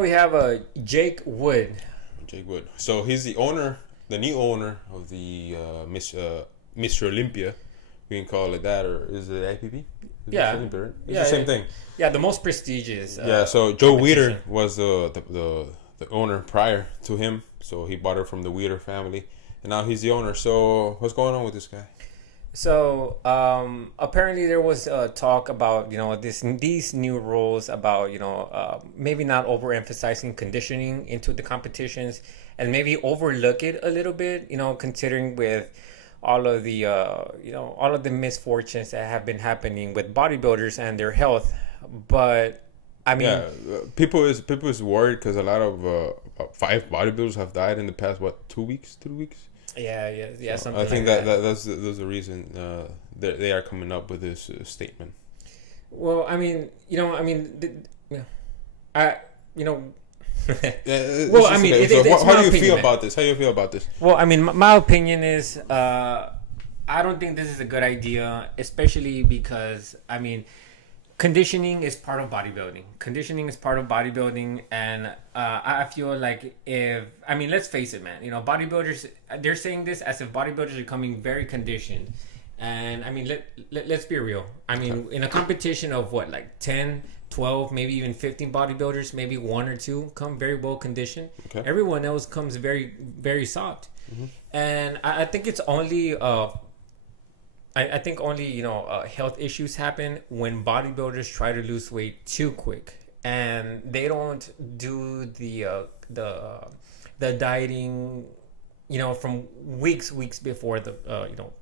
We have Jake Wood. Jake Wood. So he's the owner, the new owner of the Mr. Olympia. We can call it that, or is it IPP? Yeah, Olympia, right? It's yeah, the same thing. yeah. The most prestigious. Yeah. So Joe competition. Weider was the owner prior to him. So he bought it from the Weider family, and now he's the owner. So what's going on with this guy? So apparently there was talk about these new rules about maybe not overemphasizing conditioning into the competitions and maybe overlook it a little bit, considering with all of the all of the misfortunes that have been happening with bodybuilders and their health. But I mean, Yeah, people is worried because a lot of about 5 bodybuilders have died in the past 2 weeks, 3 weeks. yeah, So something I think like that that's the reason they are coming up with this statement. Well, I mean, I, you know, Yeah, well, I just mean, okay. it's How my do you opinion, feel man. about this? How do you feel about this? Well, I mean, my opinion is, I don't think this is a good idea, especially because, I mean, conditioning is part of bodybuilding. Conditioning is part of bodybuilding, and I feel like let's face it, man. Bodybuilders, they're saying this as if bodybuilders are becoming very conditioned, and I mean, let's be real. I mean, in a competition of what, like 10, 12, maybe even 15 bodybuilders, maybe one or two come very well conditioned. Okay. Everyone else comes very, very soft, and I think it's only I think only health issues happen when bodybuilders try to lose weight too quick and they don't do the dieting from weeks before the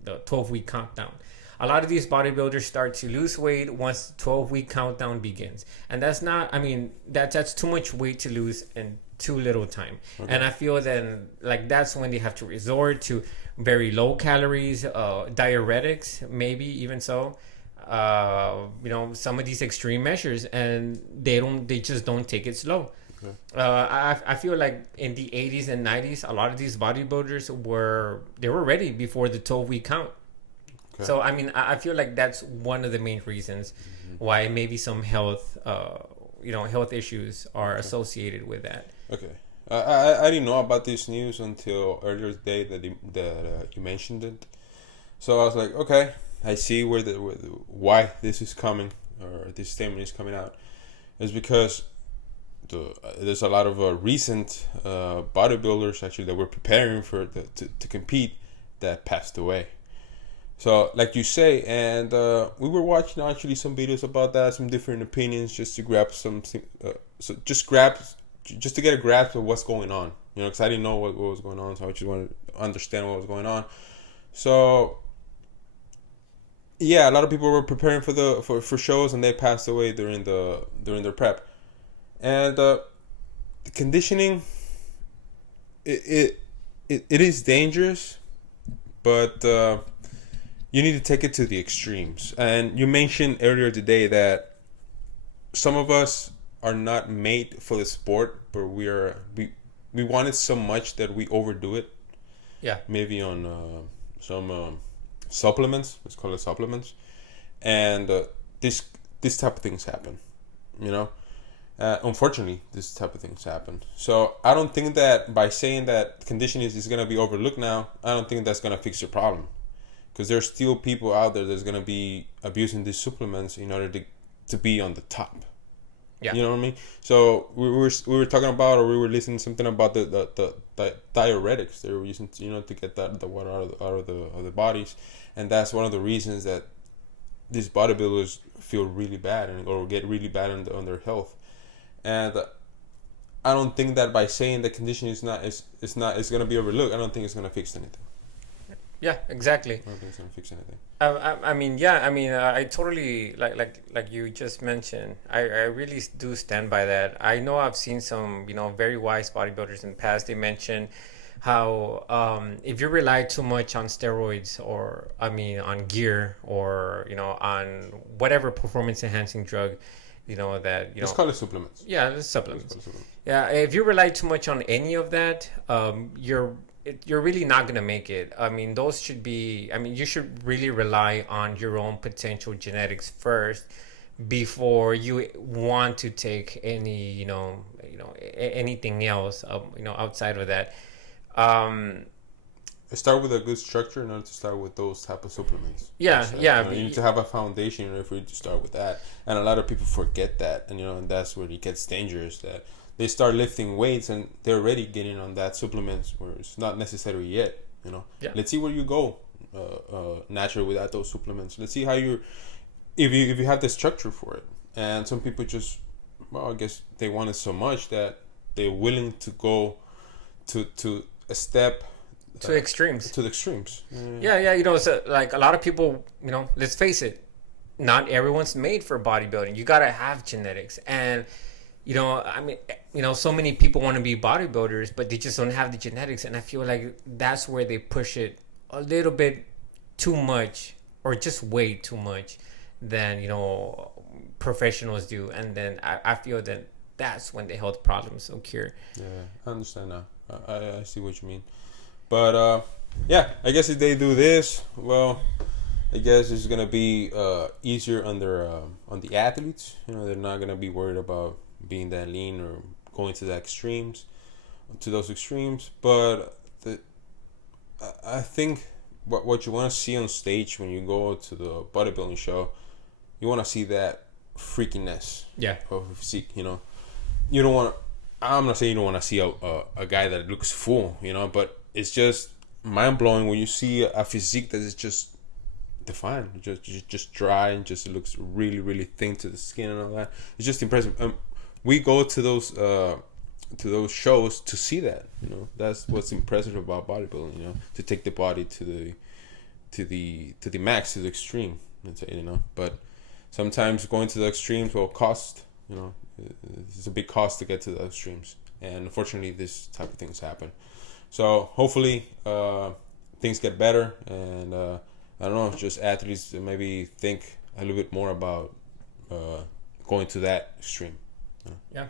12-week countdown. A lot of these bodybuilders start to lose weight once the 12-week countdown begins, and that's not, I mean, that's too much weight to lose in too little time. And I feel then, like, that's when they have to resort to very low calories, diuretics, maybe even so, some of these extreme measures, and they just don't take it slow. I feel like in the 80s and 90s, a lot of these bodybuilders were ready before the 12-week count. Okay. So I mean, I feel like that's one of the main reasons why maybe some health issues are associated with that. Okay. I didn't know about this news until earlier today that you mentioned it. So I was like, okay, I see why this is coming, or this statement is coming out. It's because there's a lot of recent bodybuilders actually that were preparing to compete that passed away. So, like you say, and we were watching actually some videos about that, some different opinions, just to grab just to get a grasp of what's going on. Because I didn't know what was going on, so I just wanted to understand what was going on. So, yeah, a lot of people were preparing for shows, and they passed away during their prep, and the conditioning, it is dangerous, but you need to take it to the extremes. And you mentioned earlier today that some of us are not made for the sport, but we want it so much that we overdo it. Yeah. Maybe on some supplements. Let's call it supplements. And this type of things happen. Unfortunately, this type of things happen. So I don't think that by saying that conditioning is going to be overlooked now, I don't think that's going to fix your problem. Because there's still people out there that's going to be abusing these supplements in order to be on the top. Yeah. You know what I mean? So we were talking about, or we were listening to something about the diuretics they were using to get the water out of the bodies, and that's one of the reasons that these bodybuilders feel really bad or get really bad on their health. And I don't think that by saying that conditioning is going to be overlooked, I don't think it's going to fix anything. Yeah, exactly. I don't think it's going to fix anything. I totally like you just mentioned. I really do stand by that. I know I've seen some very wise bodybuilders in the past. They mentioned how if you rely too much on steroids or on gear or on whatever performance enhancing drug, Let's call it supplements. Yeah, it's supplements. Yeah, if you rely too much on any of that, you're really not going to make it. I mean, you should really rely on your own potential genetics first before you want to take any anything else outside of that. Start with a good structure, not to start with those type of supplements. Yeah, yeah. You need to have a foundation in order for you to start with that, and a lot of people forget that, and that's where it gets dangerous. That they start lifting weights and they're already getting on that supplements where it's not necessary yet. Yeah. Let's see where you go, naturally without those supplements. Let's see how if you have the structure for it. And some people just, well, I guess they want it so much that they're willing to go to a step to extremes. To the extremes. Yeah. So like a lot of people, let's face it, not everyone's made for bodybuilding. You gotta have genetics, and so many people want to be bodybuilders, but they just don't have the genetics. And I feel like that's where they push it a little bit too much, or just way too much than professionals do. And then I feel that that's when the health problems occur. Yeah, I understand now. I see what you mean. But I guess if they do this, well, I guess it's gonna be easier on the athletes. They're not gonna be worried about being that lean or going to those extremes. But I think what you want to see on stage when you go to the bodybuilding show, you want to see that freakiness. Yeah. Of physique. You don't want. I'm not saying you don't want to see a guy that looks full. But it's just mind blowing when you see a physique that is just defined, just dry, and just looks really, really thin to the skin and all that. It's just impressive. We go to those shows to see that. That's what's impressive about bodybuilding. To take the body to the max, to the extreme. Let's say, But sometimes going to the extremes will cost. It's a big cost to get to the extremes, and unfortunately, this type of things happen. So hopefully, things get better, and I don't know, just athletes maybe think a little bit more about going to that extreme. Yeah.